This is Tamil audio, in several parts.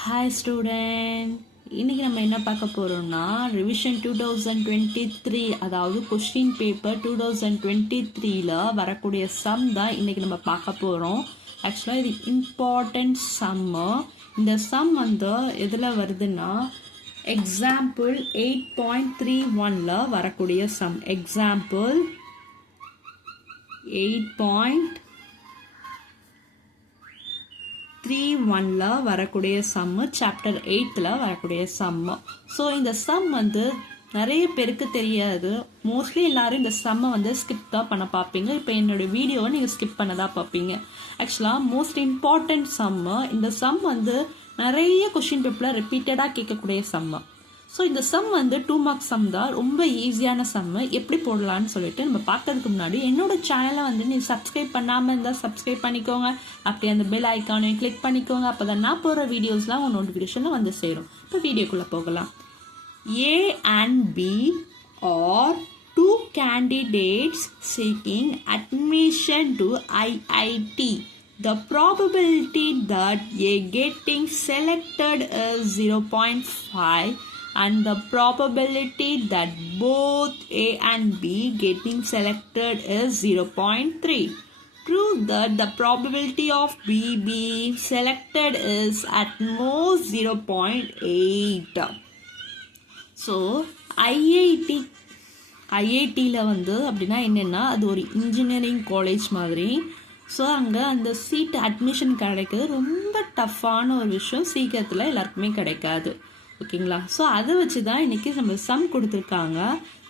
ஹாய் ஸ்டூடெண்ட், இன்றைக்கி நம்ம என்ன பார்க்க போகிறோம்னா ரிவிஷன் 2023, அதாவது கொஸ்டின் பேப்பர் 2023ல் வரக்கூடிய சம் தான் இன்றைக்கி நம்ம பார்க்க போகிறோம். ஆக்சுவலாக இது இம்பார்ட்டன்ட் சம்மு. இந்த சம் வந்து எதில் வருதுன்னா எக்ஸாம்பிள் 8.31ல் வரக்கூடிய சம். எக்ஸாம்பிள் 8.31ல் வரக்கூடிய சம்மு, சாப்டர் 8ல் வரக்கூடிய சம்மு. ஸோ இந்த சம் வந்து நிறைய பேருக்கு தெரியாது. மோஸ்ட்லி எல்லாரும் இந்த சம்மை வந்து ஸ்கிப் தான் பண்ண பார்ப்பீங்க. இப்போ என்னோடய வீடியோவை நீங்கள் ஸ்கிப் பண்ண தான் பார்ப்பீங்க. ஆக்சுவலாக மோஸ்ட் இம்பார்ட்டன்ட் சம்மு. இந்த சம் வந்து நிறைய கொஷின் பேப்பரில் ரிப்பீட்டடாக கேட்கக்கூடிய சம்மு. ஸோ இந்த சம் வந்து 2 மார்க்ஸ் சம் தான், ரொம்ப ஈஸியான சம்மு. எப்படி போடலான்னு சொல்லிட்டு நம்ம பார்க்கறதுக்கு முன்னாடி என்னோட சேனலை வந்து நீங்கள் சப்ஸ்கிரைப் பண்ணாமல் இருந்தால் சப்ஸ்கிரைப் பண்ணிக்கோங்க. அப்படி அந்த பெல் ஐக்கானையும் கிளிக் பண்ணிக்கோங்க. அப்போ தான் நான் போகிற வீடியோஸ்லாம் உங்கள் நோட்டிஃபிகேஷனில் வந்து சேரும். இப்போ வீடியோக்குள்ளே போகலாம். A and B are two candidates seeking admission to IIT. The probability that A getting selected is 0.5 and the probability that both A and B getting selected is 0.3. Prove that the probability of B being selected is at most 0.8. So ஐஐடியில் வந்து அப்படின்னா என்னென்னா அது ஒரு இன்ஜினியரிங் காலேஜ் மாதிரி. ஸோ அங்கே அந்த சீட் அட்மிஷன் கிடைக்கிறது ரொம்ப டஃப்பான ஒரு விஷயம், சீக்கிரத்தில் எல்லாருக்குமே கிடைக்காது. ஓகேங்களா? ஸோ அதை வச்சு தான் இன்றைக்கி நம்ம சம் கொடுத்துருக்காங்க.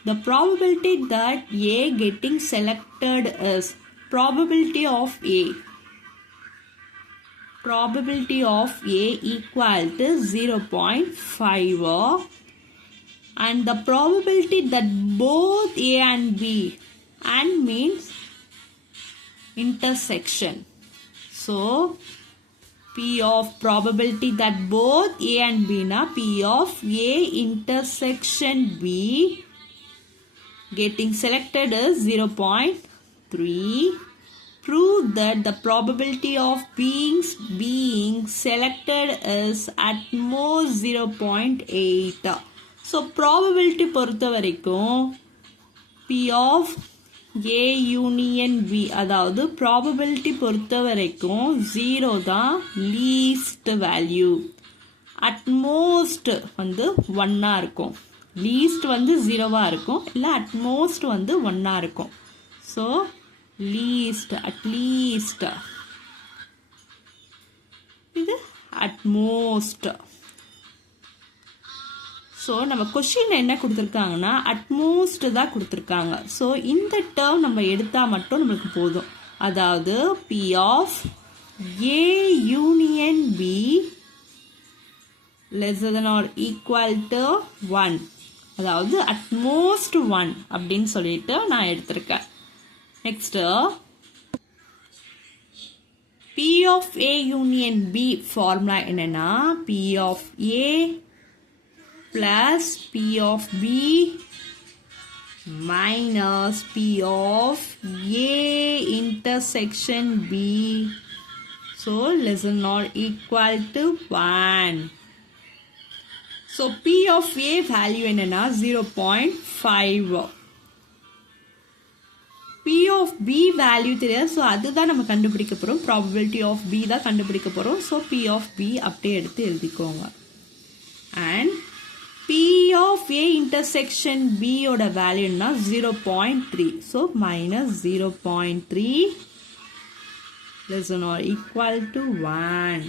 The probability that A getting selected is probability of A. Probability of A equal to 0.5 and the probability that both A and B and means intersection. So P of probability that both A and B na P of A intersection B getting selected is 0.3. Prove that the probability of being selected is at most 0.8. So probability பொறுத்த வரைக்கும் P of A union B, அதாவது probability பொறுத்த வரைக்கும் 0 தான் least value. At most வந்து 1 இருக்கும். least வந்து 0 இருக்கும், இல்லை at most வந்து 1 இருக்கும். ஸோ least, at least, இது at most. ஸோ நம்ம கொஷின் என்ன கொடுத்துருக்காங்கன்னா அட்மோஸ்ட் தான் கொடுத்துருக்காங்க. ஸோ இந்த டேர்ம் நம்ம எடுத்தால் மட்டும் நம்மளுக்கு போதும். அதாவது P of A union B lesser than or equal to 1, அதாவது அட்மோஸ்ட் 1 அப்படின்னு சொல்லிட்டு நான் எடுத்திருக்கேன். Next, P of A union B formula என்னன்னா P of A plus P of B minus P of A intersection B, so less than or equal to 1. So P of A value என்னன்னா 0.5. P of B வேல்யூ தெரியாது. ஸோ அதுதான் நம்ம கண்டுபிடிக்க போகிறோம். ப்ராபபிலிட்டி ஆஃப் B தான் கண்டுபிடிக்க போகிறோம். ஸோ P of B அப்படியே எடுத்து எழுதிக்கோங்க. And P of A intersection B ஓட வேல்யூன்னா 0.3. So minus 0.3 less than or equal to 1.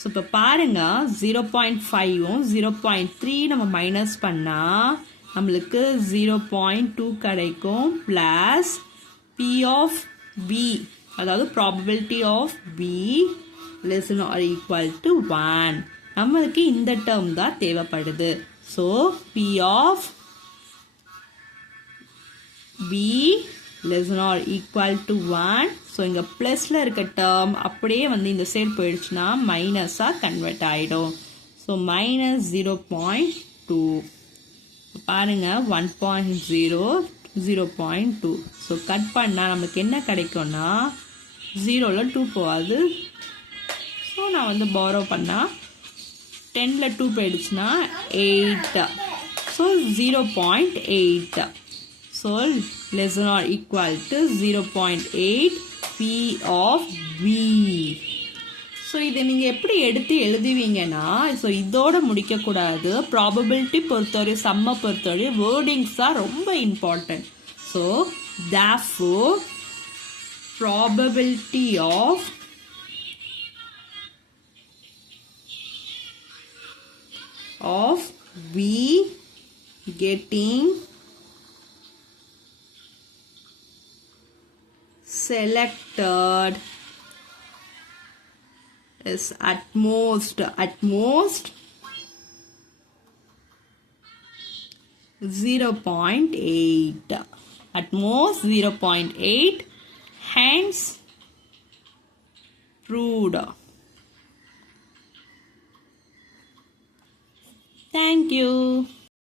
So இப்போ பாருங்கள், 0.5ம் 0.3 நம்ம மைனஸ் பண்ணால் நம்மளுக்கு 0.2 கிடைக்கும். ப்ளஸ் P of B, அதாவது probability of B less than or equal to 1. நம்மளுக்கு இந்த டேர்ம் தான் தேவைப்படுது. So P of B less than or equal to 1. So இங்கே ப்ளஸில் இருக்க டேர்ம் அப்படியே வந்து இந்த சைடு போயிடுச்சுன்னா மைனஸாக கன்வெர்ட் ஆகிடும். ஸோ மைனஸ் 0.2 பாருங்க, 1.0 0.2. ஸோ கட் பண்ணால் நமக்கு என்ன கிடைக்கும்னா 0ல் 2 போகாது. ஸோ நான் வந்து பாரோ பண்ணால் 10ல் 2 போயிடுச்சுன்னா 8. So 0.8. So less than or equal to 0.8 P of V. So இதை நீங்கள் எப்படி எடுத்து எழுதுவீங்கன்னா, ஸோ இதோட முடிக்கக்கூடாது. ப்ராபபிலிட்டி பொறுத்தவரை, சம்மை பொறுத்தவரை வேர்டிங்ஸ் தான் ரொம்ப important. So therefore probability of V getting selected is at most 0.8. At most 0.8. Hence proved. Thank you.